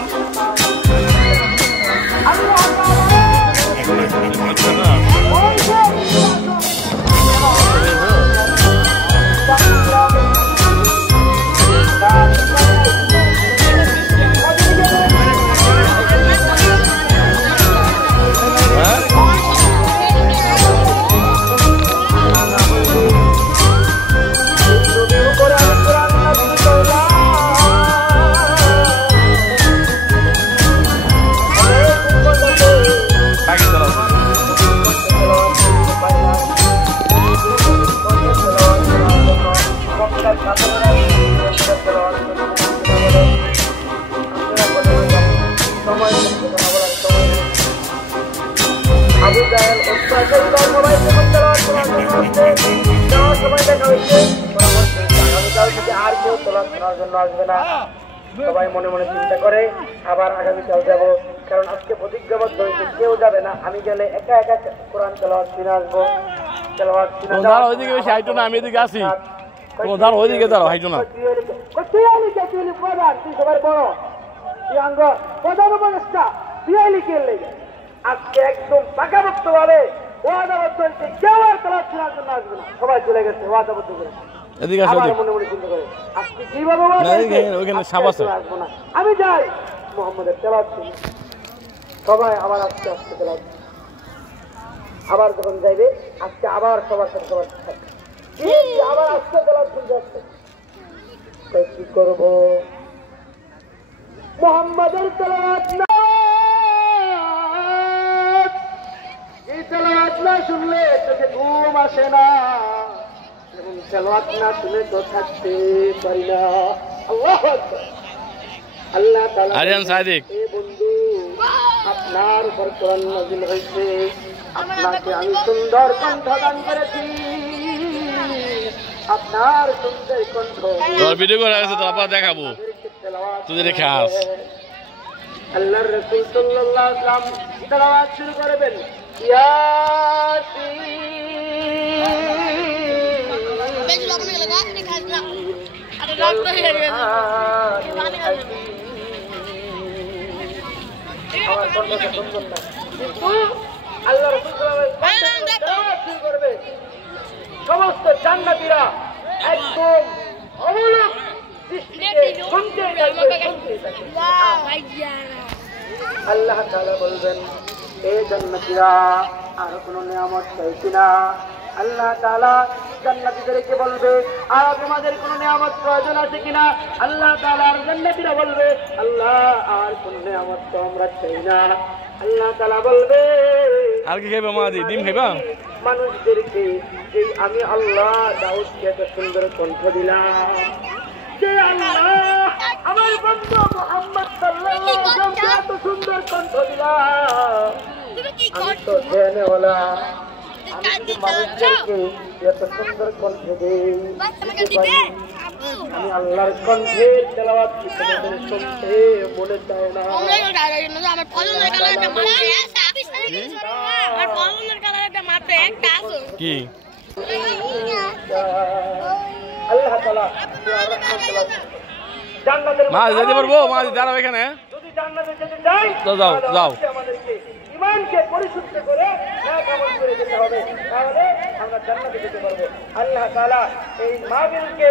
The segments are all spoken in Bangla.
করেন সবাই মনে মনে চিন্তা করে আবার আগামীকাল যাব, কারণ আজকে প্রতিজ্ঞাবদ্ধ হয়েছে কেউ যাবে না, আমি গেলে একা একা কোরআন তেলাওয়াত শুনে আসবো। তেলাওয়াত শুনে দাঁড়াও, ওইদিকে বেশি হাইটো না, আমি এদিকে আসি। দাঁড়াও, ওইদিকে দাঁড়াও, হাইটো না। তুই সবার বড়, তুই আঙ্গ প্রধান উপদেষ্টা, তুই লিখে লেগে আজকে একদম পাকাপোক্ত ভাবে ওয়াদাবদ্ধ হয়েছে কেউ আর তেলাওয়াত শোনার জন্য আসবে না, সবাই চলে গেছে ওয়াদাবদ্ধ করে। মনে মনে চিন্তা করে আজকে কিভাবে আসবো না, আমি যাই মোহাম্মদের তেলাওয়াত শুনি। সবাই আবার আস্তে আস্তে তেলাওয়াত, আবার যখন যাইবে আজকে আবার সবার সাথে সবার থাকবে, আবার আস্তে তেলাওয়াত শুনতে আসছে। কি করবো মোহাম্মদের তেলাওয়াত না, এই তেলাওয়াত না শুনলে তোকে ঘুম আসে না, এবং তেলাওয়াত না শুনে তো থাকতে পারি না। আল্লাহু আকবার। আল্লাহ তাআলা আরিয়ান সাদিক, এ বন্ধু আপনার উপর কোরআন নাযিল হয়েছে, আপনাকে আমি সুন্দর কণ্ঠ দান করেছি, আপনার সুন্দর কণ্ঠ তোর ভিডিও করা আছে তো আপা দেখাবো, তুই দেখে আস। আল্লাহর রাসূল সাল্লাল্লাহু আলাইহি ওয়াসাল্লাম তেলাওয়াত শুরু করবেন, ইয়াসিন আল্লাহ রাসূল করবে, সমস্ত জান্নাতীরা একদম অমূলক দৃষ্টিতে শুনতে আল্লাহ তাআলা বলবেন, এ জান্নাতীরা আর কোন নিয়ামত চাই কিনা? আল্লাহ তাআলা জান্নাতীদেরকে বলবে, আর তোমাদের কোন নিয়ামত প্রয়োজন আছে কিনা? আল্লাহ তাআলা আর জান্নাতীরা বলবে, আল্লাহ আর কোন নিয়ামত তো আমরা চাই না। আল্লাহ তাআলা বলবে, আর কি খাইবা মাদি? ডিম খাইবা? মানুষদেরকে যে আমি আল্লাহ দাউদকে এত সুন্দর কণ্ঠ দিলাম, যে আল্লাহ আমার বন্ধু মুহাম্মদ সাল্লাল্লাহু আলাইহি ওয়াসাল্লামকে এত সুন্দর কণ্ঠ দিলাম, আমি তো জেনেওয়ালা, আমি যদি মানুষদেরকে এত সুন্দর কণ্ঠ দেই, আমি আল্লাহর কণ্ঠে তেলাওয়াত শুনতে মনে চায় না। কি আল্লাহ তাআলা জান্নাতের মাঝে যেতে পারবো? মাঝে দাঁড়াও এখানে, যদি জান্নাতে যেতে চাই তো যাও যাও, আমাদেরকে ঈমানকে পরিশুদ্ধ করে নেক আমল করে যেতে হবে, তাহলে আমরা জান্নাতে যেতে পারবো। আল্লাহ তাআলা এই মাহফিলকে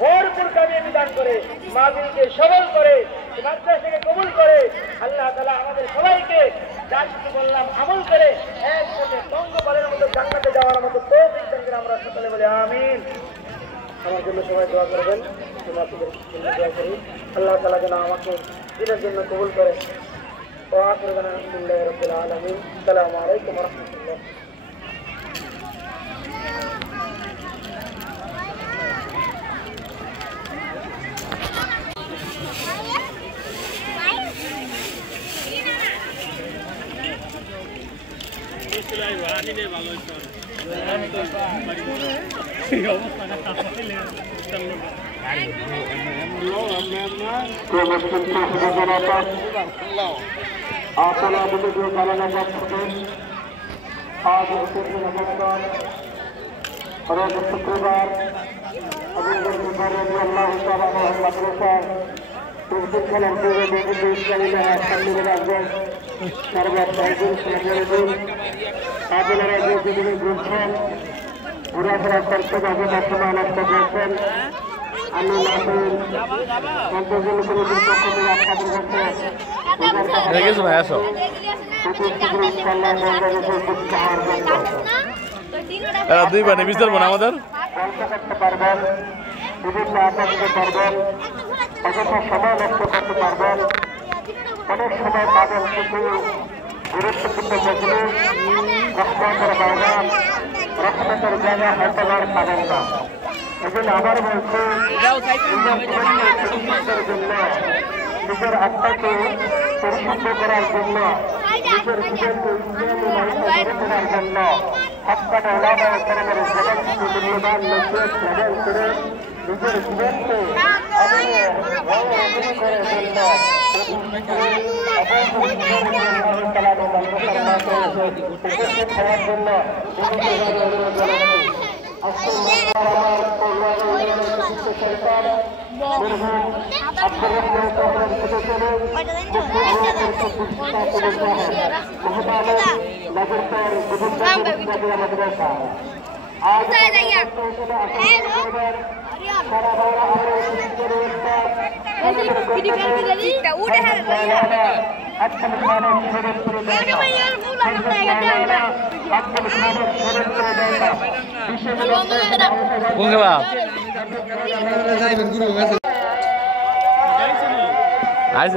ভরপুর কামিয়াবি দান করে, মাহফিলকে সফল করে, মাদ্রাসাকে কবুল করে, আল্লাহ তাআলা আমাদের সবাইকে যা কিছু বললাম আমল করে একসাথে বঙ্গবলের মতো জান্নাতে যাওয়ার মতো তৌফিক দান করে আমরা সকলে বলি আমিন। আমার জন্য সবাই দোয়া করবেন, দোয়া করি আল্লাহ তাআলা যেন আমাকে দিনের জন্য কবুল করে। আলহামদুলিল্লাহি রাব্বিল আলামিন। আসসালামু আলাইকুম ওয়া রাহমাতুল্লাহ। শুক্রবার খেলার পূর্বে দেখেছি ইসলামীরা সামনে রাখবেন সর্বত্র আপনারা যে যেগুলো ঘুরছেন ঘোরাফেরা করতে যাবে বর্তমান নষ্ট করছেন আমি নাসির কন্ট্রোল কমিটির পক্ষ থেকে আপনাদের কাছে দুইবার নিবিস ধরবো না আমাদের করতে পারবেন বিভিন্ন আড্ডা দিতে পারবেন অযথা সময় নষ্ট করতে পারবেন অনেক সময় পাবেন কিছু গুরুত্বপূর্ণ মজলিস রহমতের বাগান রহমতের জায়গা হয়তো আর পাবেন না এজন্য আবার বলছি নিজের আত্মাকে পরিশুদ্ধ করার জন্য নিজের জীবনকে করার জন্য হকানা ওলামা কেরামের জীবন থেকে মূল্যবান নসিহত প্রদান করে নিজের জীবনকে করার জন্য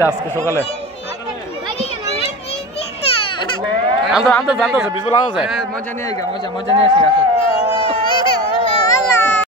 আজকে সকালে আনতে বিজবুল আনছে মজা নিয়ে মজা নিয়ে